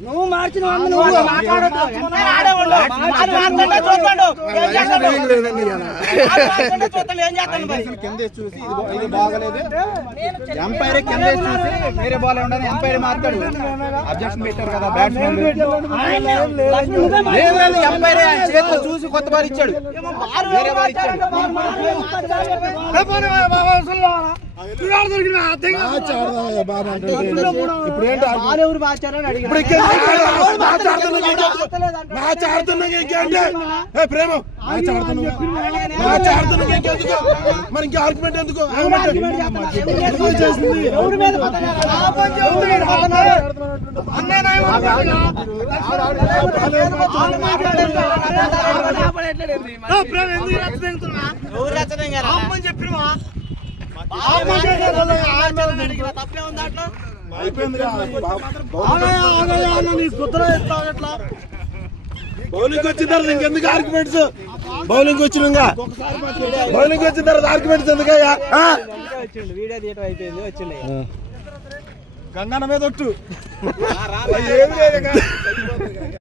నువ్వు మార్చిన కింద చూసి ఇది బాగలేదు ఎంపైర్ కింద చూసి వేరే బాల్ ఉండని ఎంపైర్ మార్చాడు అబ్జెక్షన్ పెట్టారు కదా బ్యాట్స్మెన్ ఎంపైర్ చేతిలో చూసి కొత్త బాల్ ఇచ్చాడు వేరే బాల్ ఇచ్చాడు ప్రేమ మరి ఇంకా ఆర్గ్యుమెంట్ ఎందుకు బౌలింగ్ వచ్చిన తర్వాత ఇంకెందుకు ఆర్గ్యుమెంట్స్ బౌలింగ్ వచ్చినాక బౌలింగ్ వచ్చిన తర్వాత ఆర్గ్యుమెంట్స్ ఎందుకయ్యా గంగన్న మీద ఒట్టు ఏమి లేదు